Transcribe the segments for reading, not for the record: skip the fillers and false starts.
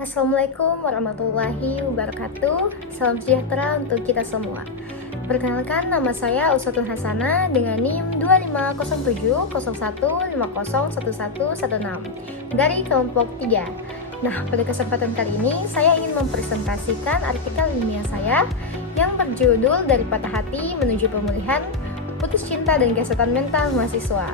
Assalamualaikum warahmatullahi wabarakatuh. Salam sejahtera untuk kita semua. Perkenalkan, nama saya Uswatun Hasanah dengan NIM 250701501116 dari kelompok 3. Nah, pada kesempatan kali ini saya ingin mempresentasikan artikel ilmiah saya yang berjudul Dari Patah Hati Menuju Pemulihan Putus Cinta dan Kesehatan Mental Mahasiswa.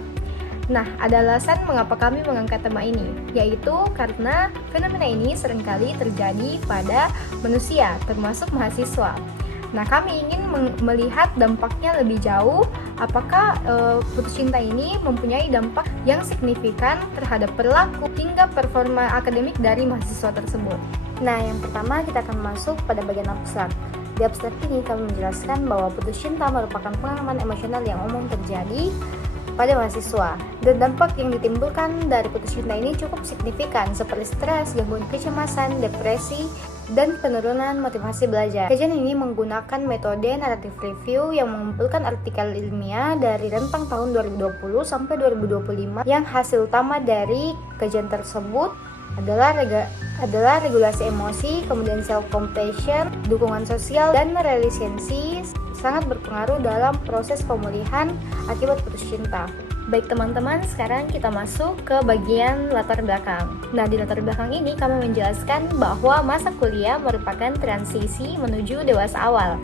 Nah, ada alasan mengapa kami mengangkat tema ini, yaitu karena fenomena ini seringkali terjadi pada manusia, termasuk mahasiswa. Nah, kami ingin melihat dampaknya lebih jauh, apakah putus cinta ini mempunyai dampak yang signifikan terhadap perilaku hingga performa akademik dari mahasiswa tersebut. Nah, yang pertama kita akan masuk pada bagian abstrak. Di abstrak ini kami menjelaskan bahwa putus cinta merupakan pengalaman emosional yang umum terjadi pada mahasiswa, dan dampak yang ditimbulkan dari putus cinta ini cukup signifikan seperti stres, gangguan kecemasan, depresi, dan penurunan motivasi belajar. Kajian ini menggunakan metode narrative review yang mengumpulkan artikel ilmiah dari rentang tahun 2020 sampai 2025 yang hasil utama dari kajian tersebut adalah regulasi emosi, kemudian self-compassion, dukungan sosial, dan resiliensi sangat berpengaruh dalam proses pemulihan akibat putus cinta. Baik teman-teman, sekarang kita masuk ke bagian latar belakang. Nah, di latar belakang ini kami menjelaskan bahwa masa kuliah merupakan transisi menuju dewasa awal.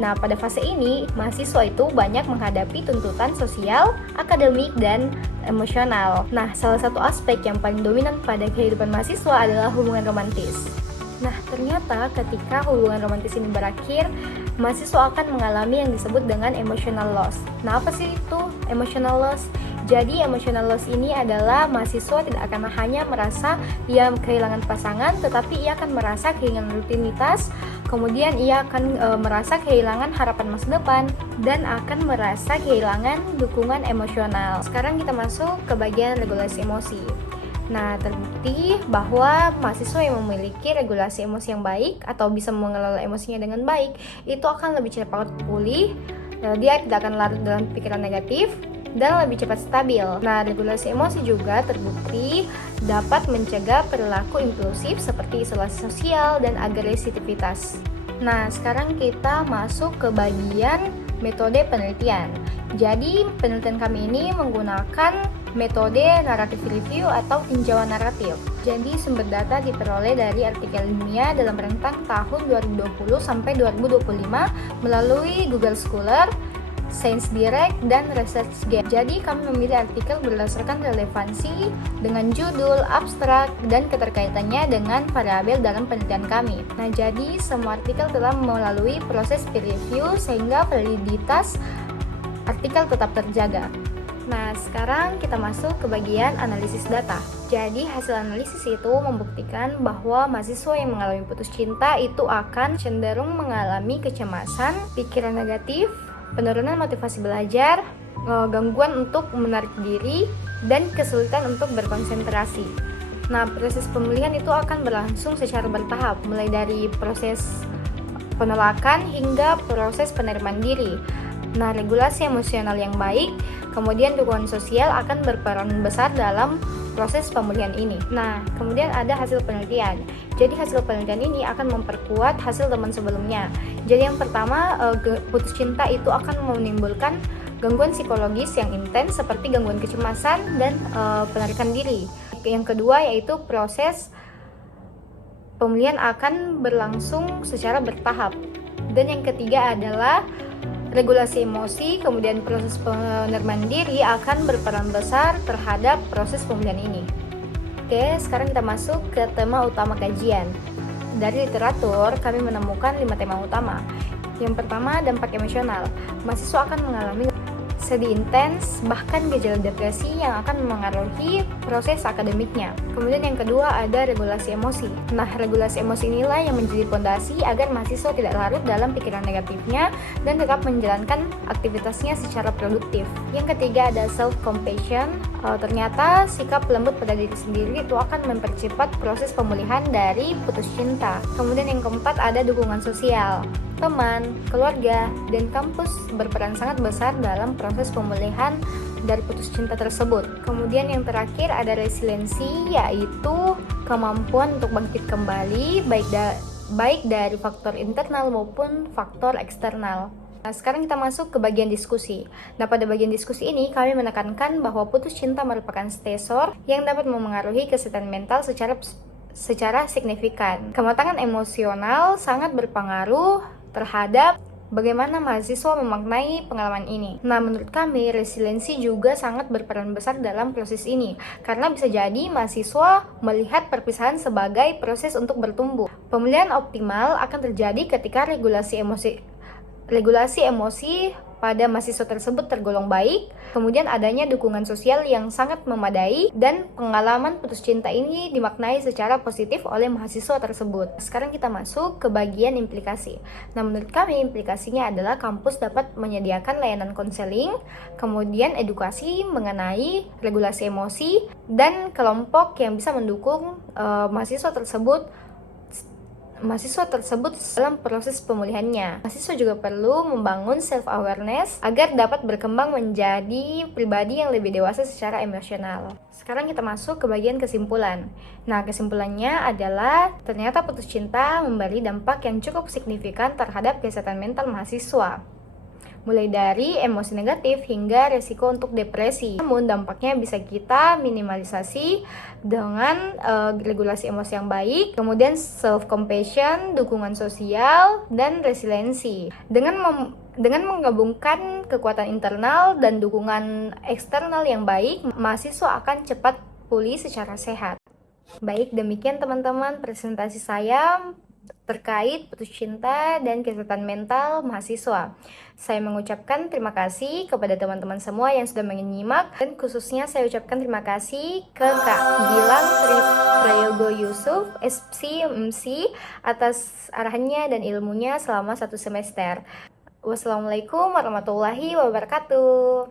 Nah, pada fase ini, mahasiswa itu banyak menghadapi tuntutan sosial, akademik, dan emosional. Nah, salah satu aspek yang paling dominan pada kehidupan mahasiswa adalah hubungan romantis. Nah, ternyata ketika hubungan romantis ini berakhir, mahasiswa akan mengalami yang disebut dengan emotional loss. Nah, apa sih itu emotional loss? Jadi, emotional loss ini adalah mahasiswa tidak akan hanya merasa ia kehilangan pasangan, tetapi ia akan merasa kehilangan rutinitas, kemudian ia akan merasa kehilangan harapan masa depan, dan akan merasa kehilangan dukungan emosional. Sekarang kita masuk ke bagian regulasi emosi. Nah, terbukti bahwa mahasiswa yang memiliki regulasi emosi yang baik atau bisa mengelola emosinya dengan baik, itu akan lebih cepat pulih, dia tidak akan larut dalam pikiran negatif, dan lebih cepat stabil. Nah, regulasi emosi juga terbukti dapat mencegah perilaku impulsif seperti isolasi sosial dan agresivitas. Nah, sekarang kita masuk ke bagian metode penelitian. Jadi, penelitian kami ini menggunakan metode narrative review atau tinjauan naratif. Jadi, sumber data diperoleh dari artikel ilmiah dalam rentang tahun 2020 sampai 2025 melalui Google Scholar, Science Direct, dan ResearchGate. Jadi kami memilih artikel berdasarkan relevansi dengan judul, abstrak, dan keterkaitannya dengan variabel dalam penelitian kami. Nah, jadi semua artikel telah melalui proses peer review sehingga validitas artikel tetap terjaga. Nah, sekarang kita masuk ke bagian analisis data. Jadi, hasil analisis itu membuktikan bahwa mahasiswa yang mengalami putus cinta itu akan cenderung mengalami kecemasan, pikiran negatif, penurunan motivasi belajar, gangguan untuk menarik diri, dan kesulitan untuk berkonsentrasi. Nah, proses pemulihan itu akan berlangsung secara bertahap, mulai dari proses penolakan hingga proses penerimaan diri. Nah, regulasi emosional yang baik, kemudian dukungan sosial akan berperan besar dalam proses pemulihan ini. Nah, kemudian ada hasil penelitian. Jadi hasil penelitian ini akan memperkuat hasil teman sebelumnya. Jadi yang pertama, putus cinta itu akan menimbulkan gangguan psikologis yang intens seperti gangguan kecemasan dan penarikan diri. Yang kedua yaitu proses pemulihan akan berlangsung secara bertahap. Dan yang ketiga adalah regulasi emosi, kemudian proses penerimaan diri akan berperan besar terhadap proses pemulihan ini. Oke, sekarang kita masuk ke tema utama kajian. Dari literatur, kami menemukan 5 tema utama. Yang pertama, dampak emosional. Mahasiswa akan mengalami sedih intens, bahkan gejala depresi yang akan mengaruhi proses akademiknya. Kemudian yang kedua ada regulasi emosi. Nah, regulasi emosi inilah yang menjadi fondasi agar mahasiswa tidak larut dalam pikiran negatifnya dan tetap menjalankan aktivitasnya secara produktif. Yang ketiga ada self-compassion. Ternyata sikap lembut pada diri sendiri itu akan mempercepat proses pemulihan dari putus cinta. Kemudian yang keempat ada dukungan sosial. teman, keluarga, dan kampus berperan sangat besar dalam proses pemulihan dari putus cinta tersebut. Kemudian yang terakhir ada resiliensi, yaitu kemampuan untuk bangkit kembali baik dari faktor internal maupun faktor eksternal. Nah, sekarang kita masuk ke bagian diskusi. Nah, pada bagian diskusi ini kami menekankan bahwa putus cinta merupakan stresor yang dapat memengaruhi kesehatan mental secara signifikan. Kematangan emosional sangat berpengaruh terhadap bagaimana mahasiswa memaknai pengalaman ini. Nah, menurut kami, resiliensi juga sangat berperan besar dalam proses ini, karena bisa jadi mahasiswa melihat perpisahan sebagai proses untuk bertumbuh. Pemulihan optimal akan terjadi ketika regulasi emosi pada mahasiswa tersebut tergolong baik, kemudian adanya dukungan sosial yang sangat memadai, dan pengalaman putus cinta ini dimaknai secara positif oleh mahasiswa tersebut. Sekarang kita masuk ke bagian implikasi. Nah, menurut kami implikasinya adalah kampus dapat menyediakan layanan konseling, kemudian edukasi mengenai regulasi emosi, dan kelompok yang bisa mendukung mahasiswa tersebut dalam proses pemulihannya. Mahasiswa juga perlu membangun self-awareness agar dapat berkembang menjadi pribadi yang lebih dewasa secara emosional. Sekarang kita masuk ke bagian kesimpulan. Nah, kesimpulannya adalah ternyata putus cinta memberi dampak yang cukup signifikan terhadap kesehatan mental mahasiswa, mulai dari emosi negatif hingga resiko untuk depresi. Namun dampaknya bisa kita minimalisasi dengan regulasi emosi yang baik, kemudian self-compassion, dukungan sosial, dan resiliensi. Dengan menggabungkan kekuatan internal dan dukungan eksternal yang baik, mahasiswa akan cepat pulih secara sehat. Baik, demikian teman-teman presentasi saya terkait putus cinta dan kesehatan mental mahasiswa. Saya mengucapkan terima kasih kepada teman-teman semua yang sudah menyimak, dan khususnya saya ucapkan terima kasih ke Kak Gilang Prayogo Yusuf, MC atas arahannya dan ilmunya selama 1 semester. Wassalamualaikum warahmatullahi wabarakatuh.